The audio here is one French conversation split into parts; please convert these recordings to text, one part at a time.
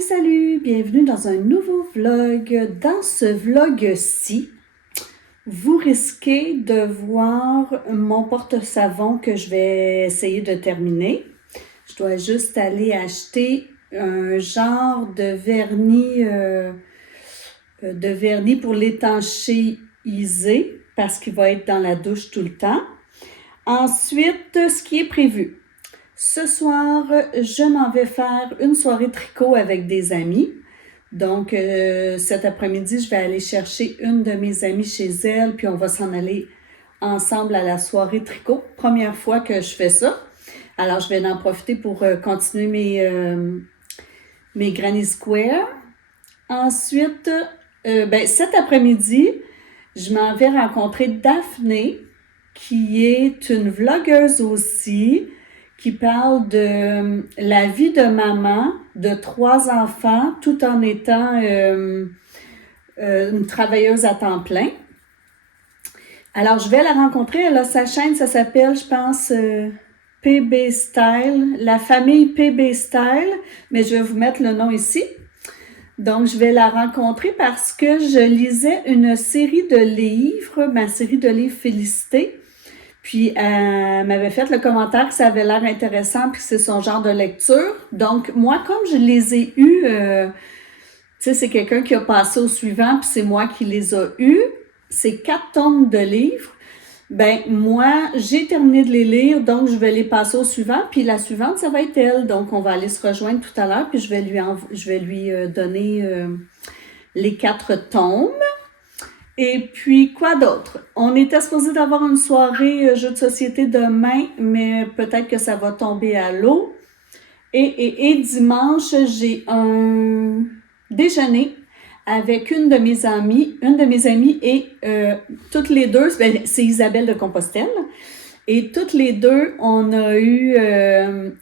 Salut! Bienvenue dans un nouveau vlog. Dans ce vlog-ci, vous risquez de voir mon porte-savon que je vais essayer de terminer. Je dois juste aller acheter un genre de vernis pour l'étanchéiser parce qu'il va être dans la douche tout le temps. Ensuite, ce qui est prévu. Ce soir, je m'en vais faire une soirée tricot avec des amis. Donc, cet après-midi, je vais aller chercher une de mes amies chez elle, puis on va s'en aller ensemble à la soirée tricot. Première fois que je fais ça. Alors, je vais en profiter pour continuer mes Granny Square. Ensuite, cet après-midi, je m'en vais rencontrer Daphné, qui est une vlogueuse aussi, qui parle de la vie de maman de 3 enfants tout en étant une travailleuse à temps plein. Alors, je vais la rencontrer. Elle a sa chaîne, ça s'appelle, je pense, PB Style, la famille PB Style, mais je vais vous mettre le nom ici. Donc, je vais la rencontrer parce que je lisais une série de livres, ma série de livres Félicité. Puis, elle m'avait fait le commentaire que ça avait l'air intéressant puis que c'est son genre de lecture. Donc, moi, comme je les ai eus, tu sais, c'est quelqu'un qui a passé au suivant puis c'est moi qui les a eus. C'est 4 tomes de livres. Ben, moi, j'ai terminé de les lire, donc je vais les passer au suivant. Puis la suivante, ça va être elle. Donc, on va aller se rejoindre tout à l'heure puis je vais lui donner les 4 tomes. Et puis, quoi d'autre? On était supposé d'avoir une soirée jeu de société demain, mais peut-être que ça va tomber à l'eau. Et dimanche, j'ai un déjeuner avec une de mes amies et toutes les deux, c'est Isabelle de Compostelle. Et toutes les deux, on a eu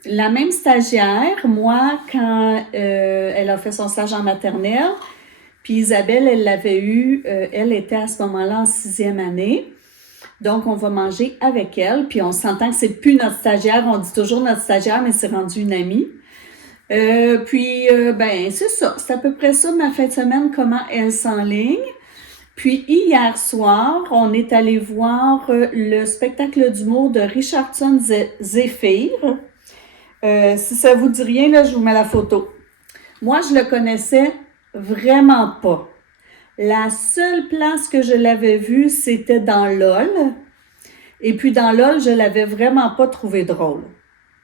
la même stagiaire. Moi, quand elle a fait son stage en maternelle, puis Isabelle, elle l'avait eu, elle était à ce moment-là en 6e année. Donc, on va manger avec elle. Puis, on s'entend que c'est plus notre stagiaire. On dit toujours notre stagiaire, mais c'est rendu une amie. C'est ça. C'est à peu près ça, ma fin de semaine, comment elle s'enligne. Puis, hier soir, on est allé voir le spectacle d'humour de Richardson Zephyr. Si ça vous dit rien, là, je vous mets la photo. Moi, je le connaissais vraiment pas. La seule place que je l'avais vu, c'était dans LOL. Et puis dans LOL, je l'avais vraiment pas trouvé drôle.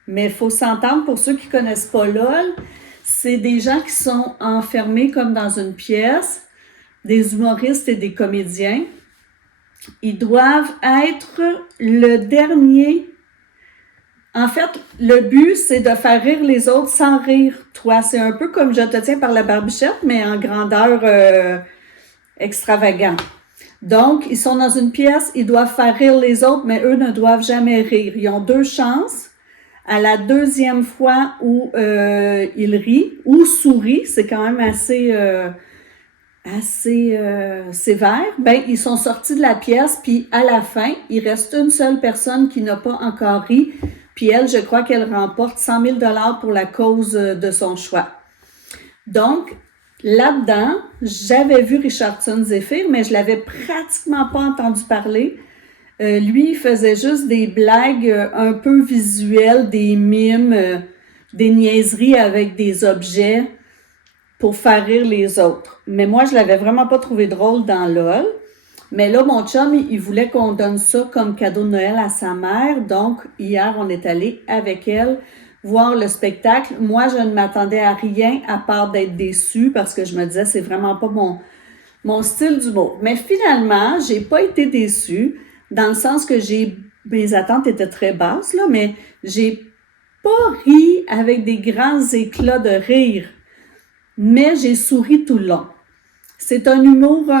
Mais il faut s'entendre, pour ceux qui connaissent pas LOL, c'est des gens qui sont enfermés comme dans une pièce, des humoristes et des comédiens. Ils doivent être le dernier. En fait, le but, c'est de faire rire les autres sans rire toi. C'est un peu comme Je te tiens par la barbichette, mais en grandeur extravagant. Donc, ils sont dans une pièce, ils doivent faire rire les autres, mais eux ne doivent jamais rire. Ils ont 2 chances. À la 2e fois où ils rient ou sourient, c'est quand même assez sévère, ben ils sont sortis de la pièce, puis à la fin, il reste une seule personne qui n'a pas encore ri. Puis elle, je crois qu'elle remporte 100 000 $ pour la cause de son choix. Donc, là-dedans, j'avais vu Richardson Zephyr, mais je l'avais pratiquement pas entendu parler. Lui, il faisait juste des blagues un peu visuelles, des mimes, des niaiseries avec des objets pour faire rire les autres. Mais moi, je l'avais vraiment pas trouvé drôle dans LOL. Mais là, mon chum, il voulait qu'on donne ça comme cadeau de Noël à sa mère. Donc, hier, on est allé avec elle voir le spectacle. Moi, je ne m'attendais à rien à part d'être déçue parce que je me disais, c'est vraiment pas mon style d'humour. Mais finalement, j'ai pas été déçue dans le sens que mes attentes étaient très basses, là, mais j'ai pas ri avec des grands éclats de rire. Mais j'ai souri tout le long. C'est un humour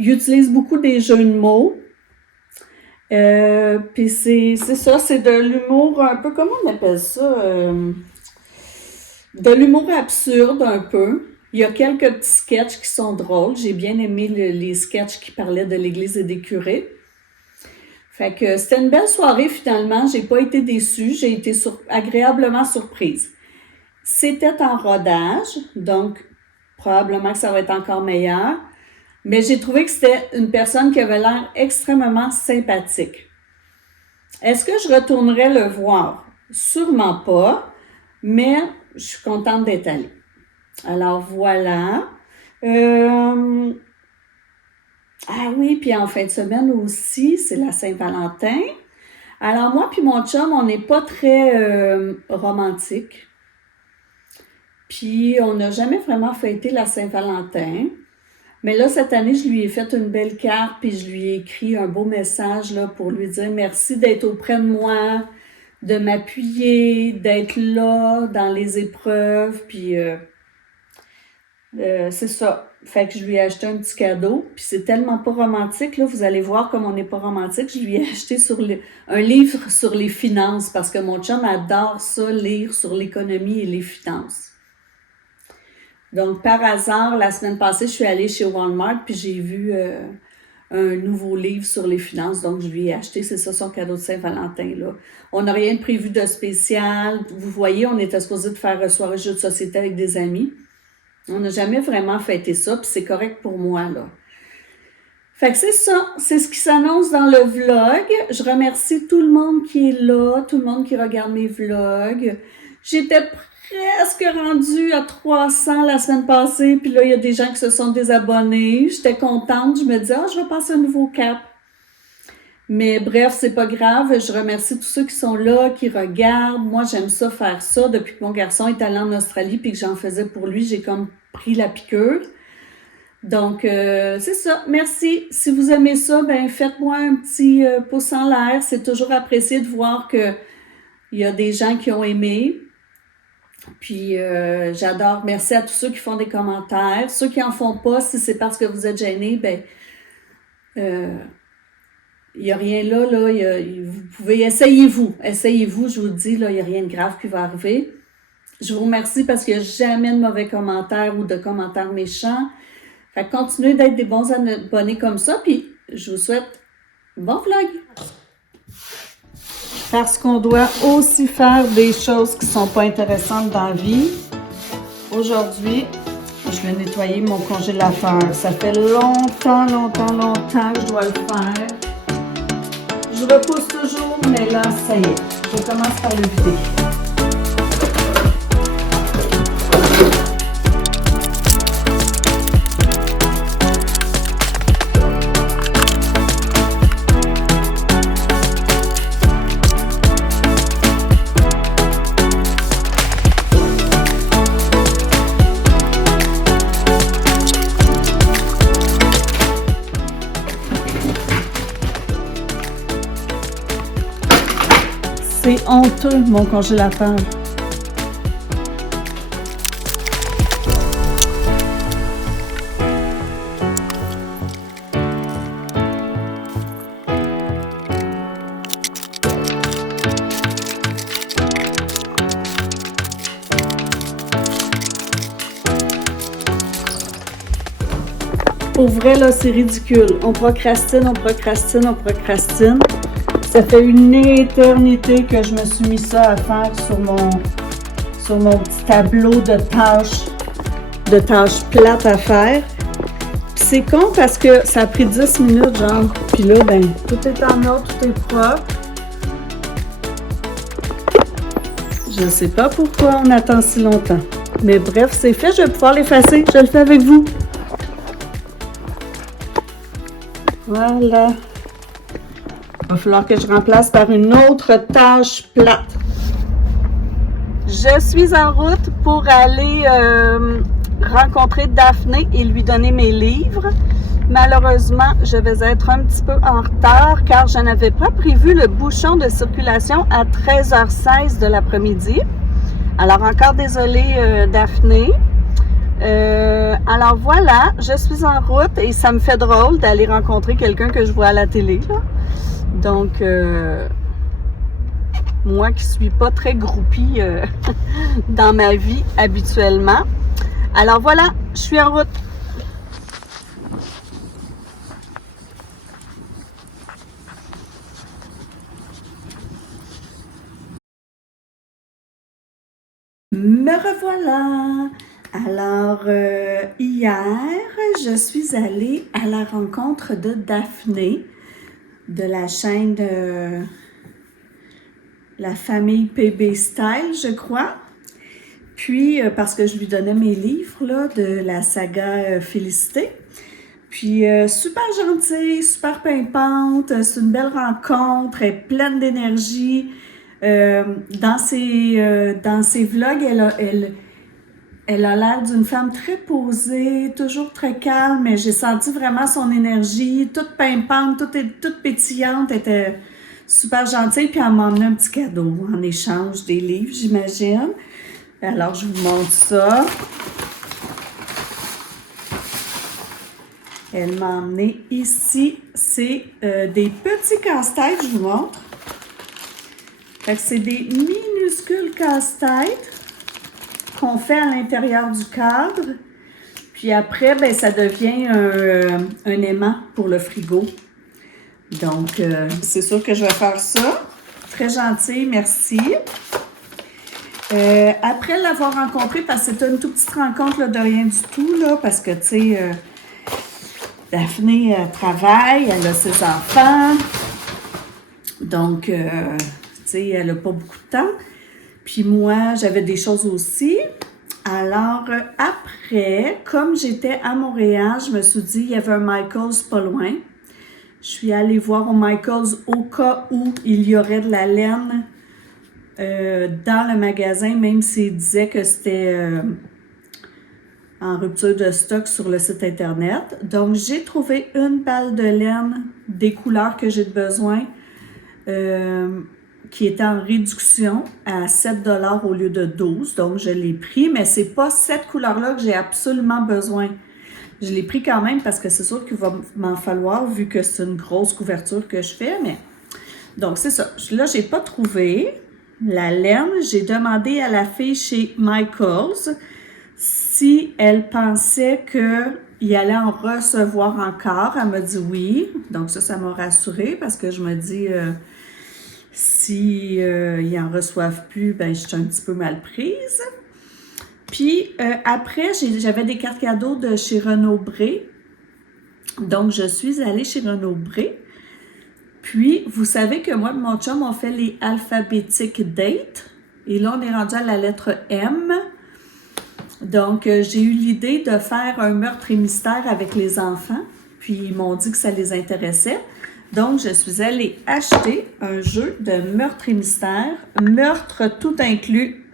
il utilise beaucoup des jeux de mots. Puis c'est ça, c'est de l'humour un peu, comment on appelle ça? De l'humour absurde un peu. Il y a quelques petits sketchs qui sont drôles. J'ai bien aimé les sketchs qui parlaient de l'église et des curés. Fait que c'était une belle soirée finalement. J'ai pas été déçue. J'ai été agréablement surprise. C'était en rodage, donc probablement que ça va être encore meilleur. Mais j'ai trouvé que c'était une personne qui avait l'air extrêmement sympathique. Est-ce que je retournerais le voir? Sûrement pas, mais je suis contente d'être allée. Alors voilà. Ah oui, puis en fin de semaine aussi, c'est la Saint-Valentin. Alors moi puis mon chum, on n'est pas très romantique. Puis on n'a jamais vraiment fêté la Saint-Valentin. Mais là, cette année, je lui ai fait une belle carte, puis je lui ai écrit un beau message là, pour lui dire merci d'être auprès de moi, de m'appuyer, d'être là dans les épreuves, puis c'est ça. Fait que je lui ai acheté un petit cadeau, puis c'est tellement pas romantique, là, vous allez voir comme on n'est pas romantique. Je lui ai acheté un livre sur les finances, parce que mon chum adore ça, lire sur l'économie et les finances. Donc, par hasard, la semaine passée, je suis allée chez Walmart, puis j'ai vu un nouveau livre sur les finances, donc je lui ai acheté, c'est ça son cadeau de Saint-Valentin, là. On n'a rien prévu de spécial. Vous voyez, on était supposé de faire un soirée jeu de société avec des amis. On n'a jamais vraiment fêté ça, puis c'est correct pour moi, là. Fait que c'est ça, c'est ce qui s'annonce dans le vlog. Je remercie tout le monde qui est là, tout le monde qui regarde mes vlogs. J'étais presque rendue à 300 la semaine passée, puis là, il y a des gens qui se sont désabonnés. J'étais contente, je me disais, je vais passer un nouveau cap. Mais bref, c'est pas grave. Je remercie tous ceux qui sont là, qui regardent. Moi, j'aime ça, faire ça. Depuis que mon garçon est allé en Australie puis que j'en faisais pour lui, j'ai comme pris la piqûre. Donc, c'est ça. Merci. Si vous aimez ça, ben faites-moi un petit pouce en l'air. C'est toujours apprécié de voir que il y a des gens qui ont aimé. Puis, j'adore. Merci à tous ceux qui font des commentaires. Ceux qui en font pas, si c'est parce que vous êtes gênés, ben il n'y a rien là, vous pouvez, essayez-vous, je vous dis, là, il n'y a rien de grave qui va arriver. Je vous remercie parce qu'il n'y a jamais de mauvais commentaires ou de commentaires méchants. Fait que continuez d'être des bons abonnés comme ça, puis je vous souhaite bon vlog! Parce qu'on doit aussi faire des choses qui ne sont pas intéressantes dans la vie. Aujourd'hui, je vais nettoyer mon congélateur. Ça fait longtemps que je dois le faire. Je repousse toujours, mais là, ça y est. Je commence par le vider. C'est honteux, mon congélateur. Pour vrai, là, c'est ridicule. On procrastine. Ça fait une éternité que je me suis mis ça à faire sur mon petit tableau de tâches plates à faire. Puis c'est con parce que ça a pris 10 minutes, genre. Puis là, ben, tout est en ordre, tout est propre. Je sais pas pourquoi on attend si longtemps. Mais bref, c'est fait, je vais pouvoir l'effacer. Je le fais avec vous. Voilà. Il va falloir que je remplace par une autre tâche plate. Je suis en route pour aller rencontrer Daphné et lui donner mes livres. Malheureusement, je vais être un petit peu en retard car je n'avais pas prévu le bouchon de circulation à 13h16 de l'après-midi. Alors encore désolée Daphné. Alors voilà, je suis en route et ça me fait drôle d'aller rencontrer quelqu'un que je vois à la télé, là. Donc, moi qui suis pas très groupie dans ma vie habituellement. Alors voilà, je suis en route. Me revoilà! Alors, hier, je suis allée à la rencontre de Daphné de la chaîne de la famille PB Style, je crois. Puis, parce que je lui donnais mes livres là, de la saga Félicité. Puis, super gentille, super pimpante, c'est une belle rencontre, elle est pleine d'énergie. Dans ses vlogs, elle a l'air d'une femme très posée, toujours très calme, mais j'ai senti vraiment son énergie, toute pimpante, toute pétillante, elle était super gentille, puis elle m'a emmené un petit cadeau en échange des livres, j'imagine. Alors, je vous montre ça. Elle m'a emmené ici, c'est des petits casse-têtes, je vous montre. Fait que c'est des minuscules casse-têtes qu'on fait à l'intérieur du cadre. Puis après, ben, ça devient un aimant pour le frigo. Donc, c'est sûr que je vais faire ça. Très gentil, merci. Après l'avoir rencontré, parce que c'était une toute petite rencontre là, de rien du tout, là, parce que, tu sais, Daphné travaille, elle a ses enfants. Donc, tu sais, elle n'a pas beaucoup de temps. Puis moi, j'avais des choses aussi. Alors, après, comme j'étais à Montréal, je me suis dit, il y avait un Michael's pas loin. Je suis allée voir au Michael's au cas où il y aurait de la laine dans le magasin, même s'il disait que c'était en rupture de stock sur le site Internet. Donc, j'ai trouvé une balle de laine des couleurs que j'ai besoin qui était en réduction à 7 $ au lieu de 12. Donc, je l'ai pris, mais c'est pas cette couleur-là que j'ai absolument besoin. Je l'ai pris quand même parce que c'est sûr qu'il va m'en falloir vu que c'est une grosse couverture que je fais. Mais donc, c'est ça. Là, j'ai pas trouvé la laine. J'ai demandé à la fille chez Michael's si elle pensait qu'il allait en recevoir encore. Elle m'a dit oui. Donc, ça m'a rassurée parce que je me dis... si ils en reçoivent plus, ben je suis un petit peu mal prise. Puis après, j'avais des cartes cadeaux de chez Renaud-Bré. Donc, je suis allée chez Renaud-Bré. Puis, vous savez que moi et mon chum, on fait les alphabétiques dates. Et là, on est rendu à la lettre M. Donc, j'ai eu l'idée de faire un meurtre et mystère avec les enfants. Puis, ils m'ont dit que ça les intéressait. Donc, je suis allée acheter un jeu de meurtre et mystère, meurtre tout inclus,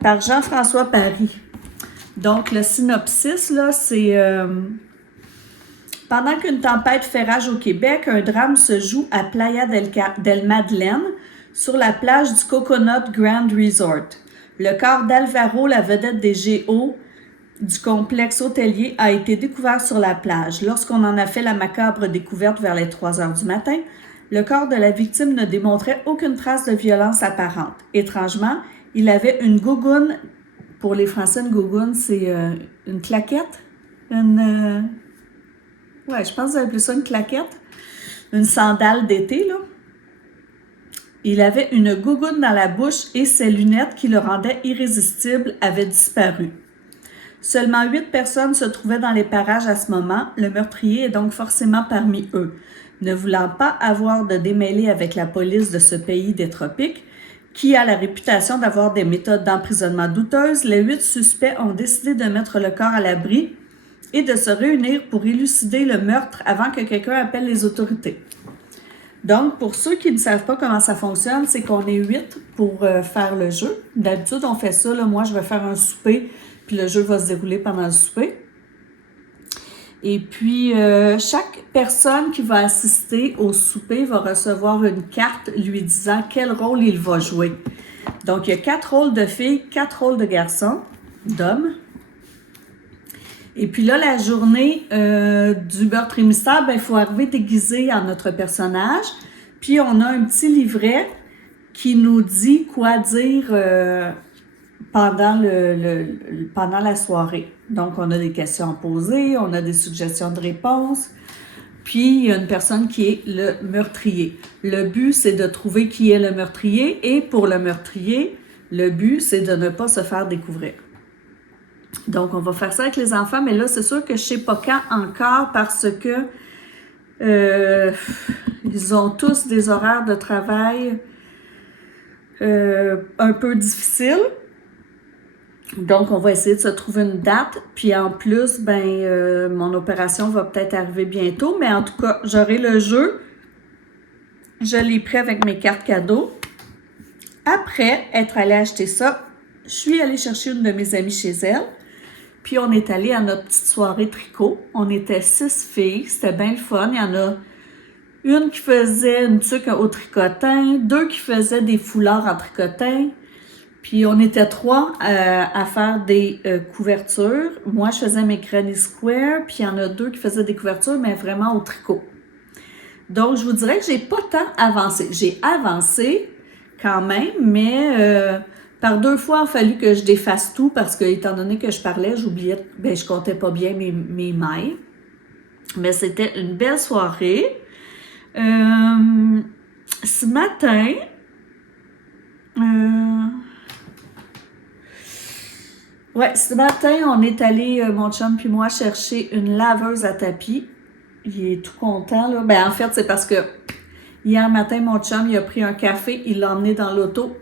par Jean-François Paris. Donc, le synopsis, là, c'est pendant qu'une tempête fait rage au Québec, un drame se joue à Playa del Madeleine, sur la plage du Coconut Grand Resort. Le corps d'Alvaro, la vedette des Géos du complexe hôtelier, a été découvert sur la plage. Lorsqu'on en a fait la macabre découverte vers les 3 heures du matin, le corps de la victime ne démontrait aucune trace de violence apparente. Étrangement, il avait une gougoune. Pour les Français, une gougoune, c'est une claquette. Ouais, je pense que vous appelez ça une claquette. Une sandale d'été, là. Il avait une gougoune dans la bouche et ses lunettes qui le rendaient irrésistible avaient disparu. Seulement 8 personnes se trouvaient dans les parages à ce moment. Le meurtrier est donc forcément parmi eux. Ne voulant pas avoir de démêlés avec la police de ce pays des tropiques, qui a la réputation d'avoir des méthodes d'emprisonnement douteuses, les 8 suspects ont décidé de mettre le corps à l'abri et de se réunir pour élucider le meurtre avant que quelqu'un appelle les autorités. Donc, pour ceux qui ne savent pas comment ça fonctionne, c'est qu'on est 8 pour faire le jeu. D'habitude, on fait ça. Là, moi, je vais faire un souper, puis le jeu va se dérouler pendant le souper. Et puis, chaque personne qui va assister au souper va recevoir une carte lui disant quel rôle il va jouer. Donc, il y a 4 rôles de filles, 4 rôles de garçons, d'hommes. Et puis là, la journée du meurtre et mystère, ben, il faut arriver déguisé en notre personnage. Puis on a un petit livret qui nous dit quoi dire pendant la soirée. Donc, on a des questions à poser, on a des suggestions de réponses. Puis, il y a une personne qui est le meurtrier. Le but, c'est de trouver qui est le meurtrier. Et pour le meurtrier, Le but, c'est de ne pas se faire découvrir. Donc, on va faire ça avec les enfants, mais là, c'est sûr que je ne sais pas quand encore parce que ils ont tous des horaires de travail un peu difficiles. Donc, on va essayer de se trouver une date. Puis en plus, mon opération va peut-être arriver bientôt. Mais en tout cas, j'aurai le jeu. Je l'ai pris avec mes cartes cadeaux. Après être allée acheter ça, je suis allée chercher une de mes amies chez elle. Puis on est allé à notre petite soirée tricot. On était 6 filles. C'était bien le fun. Il y en a une qui faisait une tuque au tricotin, 2 qui faisaient des foulards en tricotin. Puis on était 3 à faire des couvertures. Moi, je faisais mes granny square, puis il y en a 2 qui faisaient des couvertures, mais vraiment au tricot. Donc, je vous dirais que j'ai pas tant avancé. J'ai avancé quand même, mais par 2 fois, il a fallu que je défasse tout parce que, étant donné que je parlais, j'oubliais, je comptais pas bien mes mailles. Mais c'était une belle soirée. Ce matin, ce matin, on est allé, mon chum puis moi, chercher une laveuse à tapis. Il est tout content, là. En fait, c'est parce que hier matin, mon chum, il a pris un café, il l'a emmené dans l'auto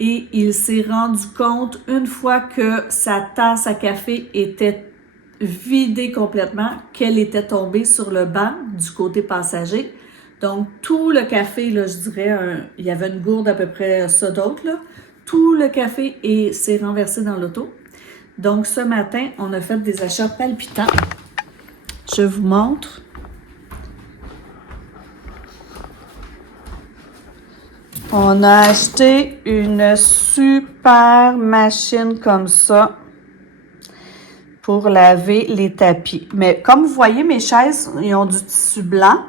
et il s'est rendu compte, une fois que sa tasse à café était vidée complètement, qu'elle était tombée sur le banc du côté passager. Donc, tout le café, là, je dirais, il y avait une gourde à peu près ça d'autre, là. Tout le café s'est renversé dans l'auto. Donc, ce matin, on a fait des achats palpitants. Je vous montre. On a acheté une super machine comme ça pour laver les tapis. Mais comme vous voyez, mes chaises, ils ont du tissu blanc.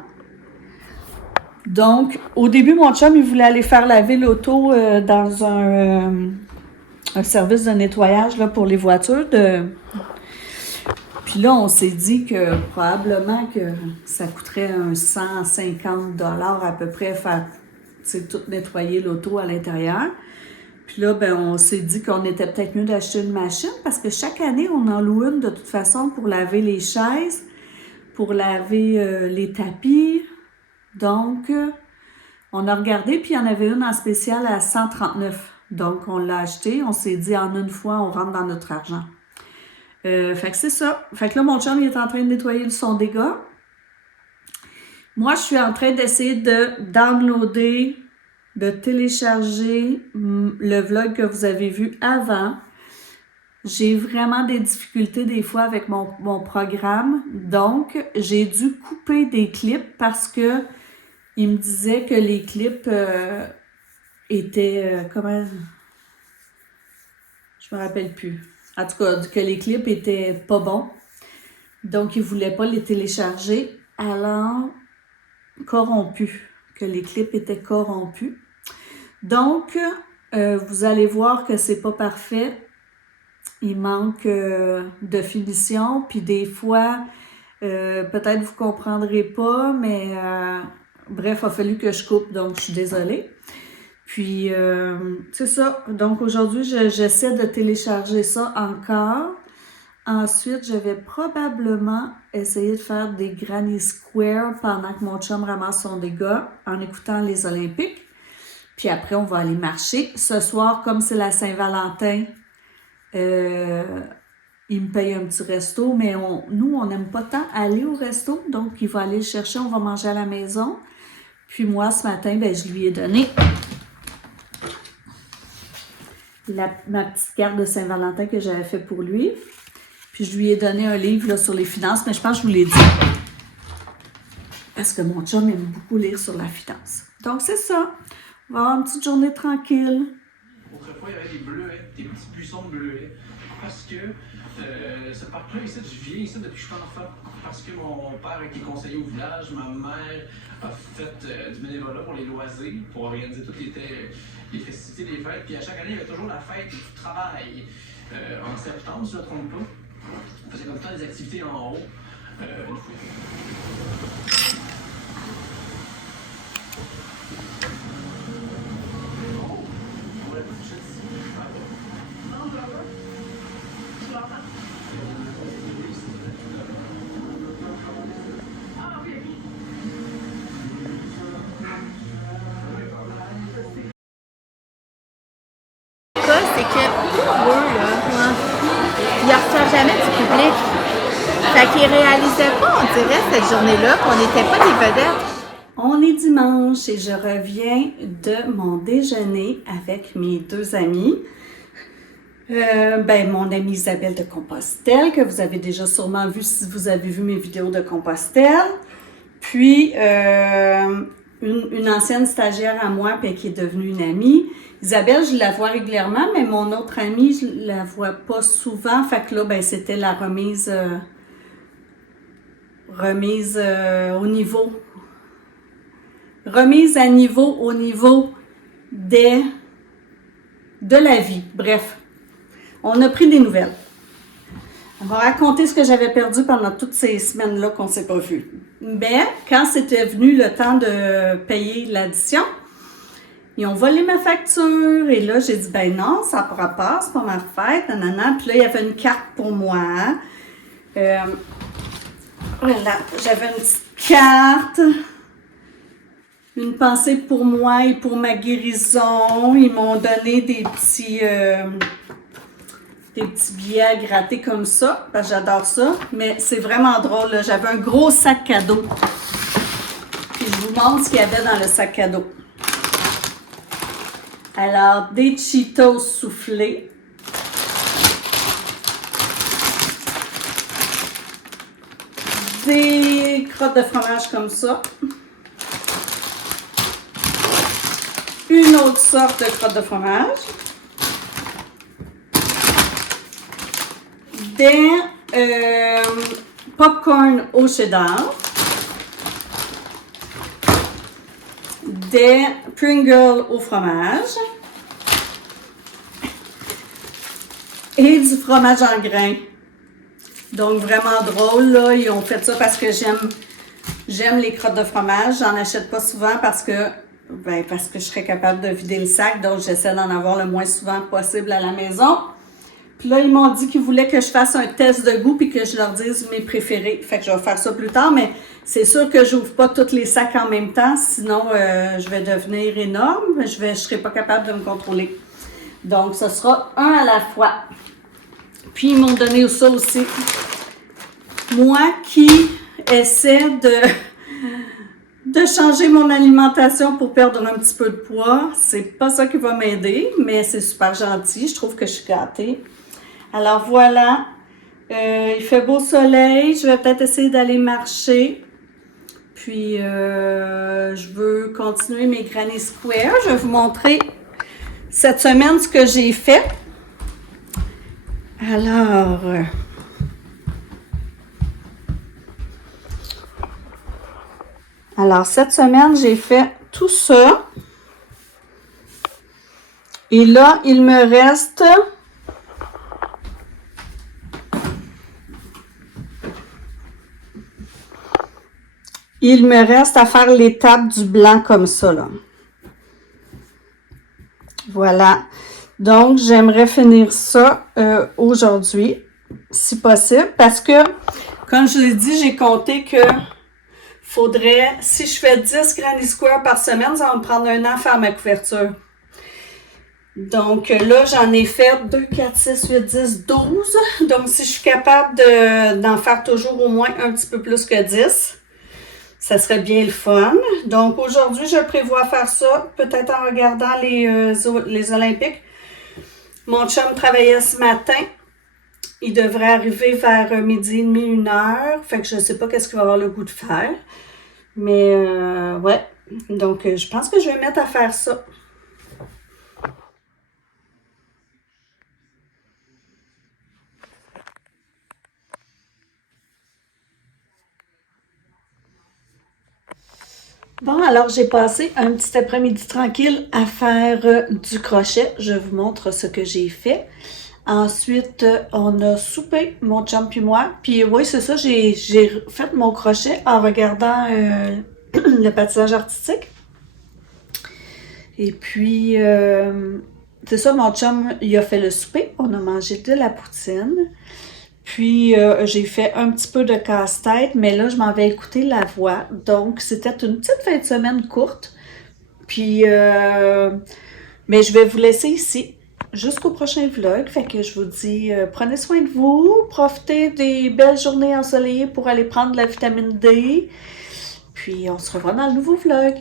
Donc, au début, mon chum, il voulait aller faire laver l'auto dans un service de nettoyage là, pour les voitures. Puis là, on s'est dit que probablement que ça coûterait 150 $ à peu près faire tout nettoyer l'auto à l'intérieur. Puis là, on s'est dit qu'on était peut-être mieux d'acheter une machine parce que chaque année, on en loue une de toute façon pour laver les chaises, pour laver les tapis. Donc, on a regardé, puis il y en avait une en spécial à 139. Donc, on l'a acheté. On s'est dit, en une fois, on rentre dans notre argent. Fait que c'est ça. Fait que là, mon chum, il est en train de nettoyer son dégât. Moi, je suis en train d'essayer de downloader, de télécharger le vlog que vous avez vu avant. J'ai vraiment des difficultés des fois avec mon programme. Donc, j'ai dû couper des clips parce que il me disait que les clips étaient... comment... Je me rappelle plus. En tout cas, que les clips étaient pas bons. Donc, il voulait pas les télécharger. Alors, corrompus. Que les clips étaient corrompus. Donc, vous allez voir que c'est pas parfait. Il manque de finition. Puis des fois, peut-être vous comprendrez pas, mais bref, il a fallu que je coupe. Donc, je suis désolée. Puis, c'est ça. Donc, aujourd'hui, j'essaie de télécharger ça encore. Ensuite, je vais probablement essayer de faire des granny square pendant que mon chum ramasse son dégât en écoutant les Olympiques. Puis après, on va aller marcher. Ce soir, comme c'est la Saint-Valentin, il me paye un petit resto, mais nous, on n'aime pas tant aller au resto. Donc, il va aller le chercher, on va manger à la maison. Puis moi, ce matin, je lui ai donné ma petite carte de Saint-Valentin que j'avais fait pour lui. Puis je lui ai donné un livre là, sur les finances, mais je pense que je vous l'ai dit. Parce que mon chum aime beaucoup lire sur la finance. Donc c'est ça. On va avoir une petite journée tranquille. Autrefois, il y avait des bleuets, des petits buissons de bleuets. Parce que ce parc-là, ici, je viens ici depuis que je suis enfant. Parce que mon père était conseiller au village, ma mère a fait du bénévolat pour les loisirs, pour organiser toutes les festivités des fêtes. Puis à chaque année, il y avait toujours la fête du travail en septembre, si je ne me trompe pas. On faisait comme ça des activités en haut. Une fois. que pour eux, là, ils ne reçoivent jamais du public. Fait qu'ils réalisaient pas, on dirait, cette journée-là, qu'on n'était pas des vedettes. On est dimanche et je reviens de mon déjeuner avec mes deux amis. Mon amie Isabelle de Compostelle, que vous avez déjà sûrement vu si vous avez vu mes vidéos de Compostelle. Puis, une ancienne stagiaire à moi, puis qui est devenue une amie. Isabelle, je la vois régulièrement, mais mon autre amie, je la vois pas souvent. Fait que là, c'était la remise au niveau. Remise à niveau au niveau de la vie. Bref, on a pris des nouvelles. On va raconter ce que j'avais perdu pendant toutes ces semaines-là qu'on ne s'est pas vu. Mais quand c'était venu le temps de payer l'addition, ils ont volé ma facture. Et là, j'ai dit, non, ça ne pourra pas, c'est pas ma fête, nanana. Puis là, il y avait une carte pour moi. Voilà, j'avais une petite carte. Une pensée pour moi et pour ma guérison. Ils m'ont donné des petits billets à gratter comme ça, parce que j'adore ça. Mais c'est vraiment drôle, là. J'avais un gros sac cadeau. Puis je vous montre ce qu'il y avait dans le sac cadeau. Alors, des Cheetos soufflés. Des crottes de fromage comme ça. Une autre sorte de crotte de fromage. Des popcorn au cheddar. Des Pringles au fromage. Et du fromage en grains. Donc, vraiment drôle, là. Ils ont fait ça parce que j'aime les crottes de fromage. J'en achète pas souvent parce que je serais capable de vider le sac. Donc, j'essaie d'en avoir le moins souvent possible à la maison. Puis là, ils m'ont dit qu'ils voulaient que je fasse un test de goût puis que je leur dise mes préférés. Fait que je vais faire ça plus tard, mais c'est sûr que j'ouvre pas tous les sacs en même temps. Sinon, je vais devenir énorme. Je serai pas capable de me contrôler. Donc, ce sera un à la fois. Puis, ils m'ont donné ça aussi. Moi qui essaie de changer mon alimentation pour perdre un petit peu de poids, c'est pas ça qui va m'aider, mais c'est super gentil. Je trouve que je suis gâtée. Alors, voilà. Il fait beau soleil. Je vais peut-être essayer d'aller marcher. Puis, je veux continuer mes Granny Square. Je vais vous montrer cette semaine ce que j'ai fait. Alors, cette semaine, j'ai fait tout ça. Et là, il me reste à faire l'étape du blanc comme ça, là. Voilà. Donc, j'aimerais finir ça aujourd'hui, si possible, parce que, comme je l'ai dit, j'ai compté que faudrait, si je fais 10 Granny Square par semaine, ça va me prendre 1 an à faire ma couverture. Donc là, j'en ai fait 2, 4, 6, 8, 10, 12. Donc, si je suis capable d'en faire toujours au moins un petit peu plus que 10, ça serait bien le fun. Donc, aujourd'hui, je prévois faire ça, peut-être en regardant les Olympiques. Mon chum travaillait ce matin. Il devrait arriver vers 12h30, 1h. Fait que je ne sais pas qu'est-ce qu'il va avoir le goût de faire. Mais, ouais. Donc, je pense que je vais me mettre à faire ça. Bon, alors j'ai passé un petit après-midi tranquille à faire du crochet. Je vous montre ce que j'ai fait. Ensuite, on a soupé, mon chum puis moi. Puis oui, c'est ça, j'ai fait mon crochet en regardant le patinage artistique. Et puis, c'est ça, mon chum, il a fait le souper. On a mangé de la poutine. Puis, j'ai fait un petit peu de casse-tête, mais là, je m'en vais écouter la voix. Donc, c'était une petite fin de semaine courte. Puis, mais je vais vous laisser ici. jusqu'au prochain vlog. Fait que je vous dis, prenez soin de vous, profitez des belles journées ensoleillées pour aller prendre de la vitamine D. Puis on se revoit dans le nouveau vlog.